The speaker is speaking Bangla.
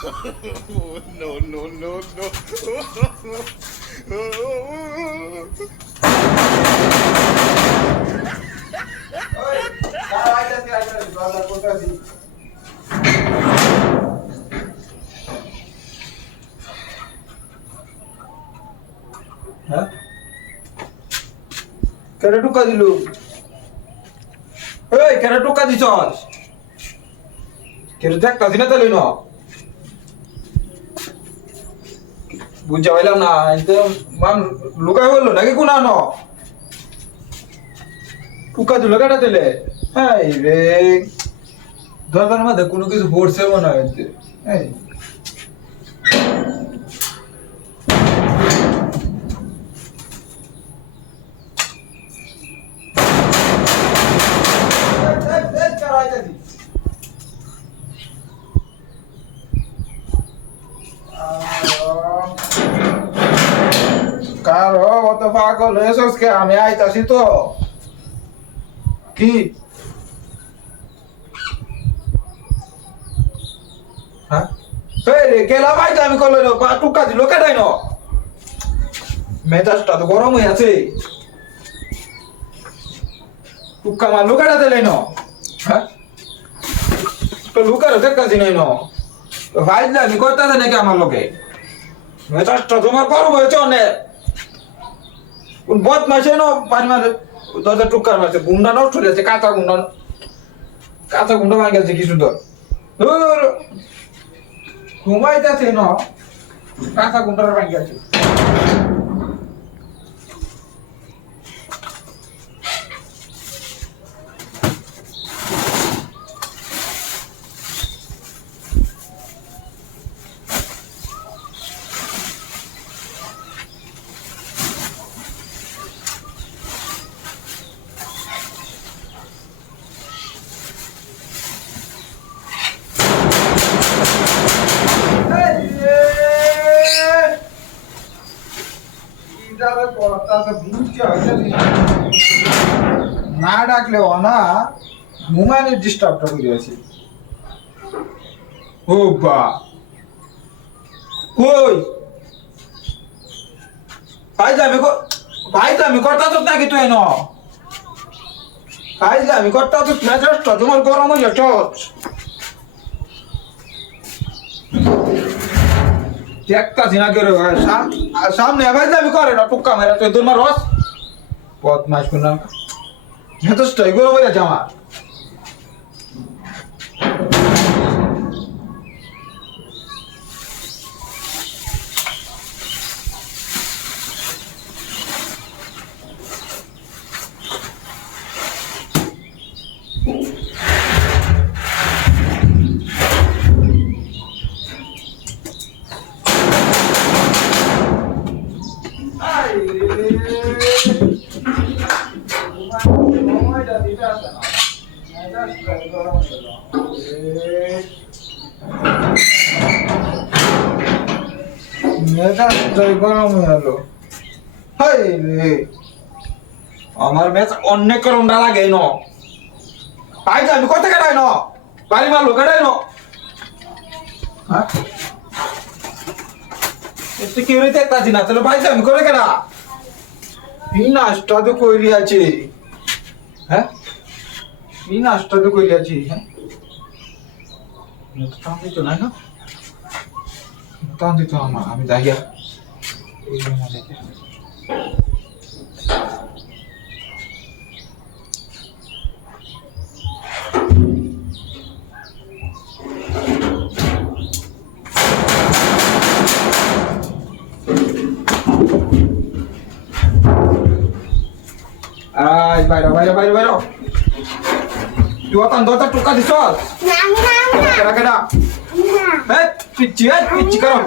No, no, no, no. হ্যাঁ কেন টুকা দিল এই কেন টুকা দিছস কেন দেখতাছি না তাহলে না বুঝা পাইলাম না এতে মান লুকাই বললো নাকি কোনা ন টুকা দিল কেটা দিলে হ্যাঁ রে দরকার মধ্যে কোনো কিছু পড়ছে মনে হয় এই কার অত পাগল হয়েছস কে আমি আইতাছি তো কি হ্যাঁ এই রে গেলাম আইতা আমি কল পা টুকা দিল কেটাই ন মেজাজটা তো গরম হয়ে আছে টুকা মারলো কেটা দিলাই ন হ্যাঁ তো লুকারও দেখতাছি নাই ন ভাইলে আমি কইতাছে নাকি আমার লোকে মেজাজটা তোমার গরম হয়েছে অনেক কোন বদমাইছে না পানি মারে দরজা টুকার মারছে গুন্ডা নষ্ট হয়ে যাচ্ছে কাঁচা গুন্ডা ভাঙে গেছে কি সুন্দর ঘুমাইতেছে না কাঁচা গুন্ডার ভাঙে গেছে না ডাকলেও না ঘুমানোর ডিস্টার্বটা করে আছে ও বা কই ভাই আমি করতা তো নাকি তুই ন আমি করতা তো মেজাজটা তোমার গরম হয়ে যাচ্ছে দেখতাছি না কেউ সামনে আমি করে না টুক্কা মেরা তুই তোমার রস পথ মাস করলাম মেজাজটাই গরম হয়ে যাচ্ছে আমার গরম হয়ে গেল আমার মেজ অনেক গরমটা লাগে ন আমি কত কেটাই ন বাড়ি মারলো কেটাই ন একটু কেউ দেখতাছি না তাহলে ভাইছে আমি করে কেনা নাচটা তো কইরি আছে হ্যাঁ নাচটা তো কইরি আছি হ্যাঁ তো নাই না টান দিত আমার আমি দাইয়া এই মজাকে আই বাইরে তুই অতন দরজা টুকা দিছস না কেডা কেডা পিচ্ছি করো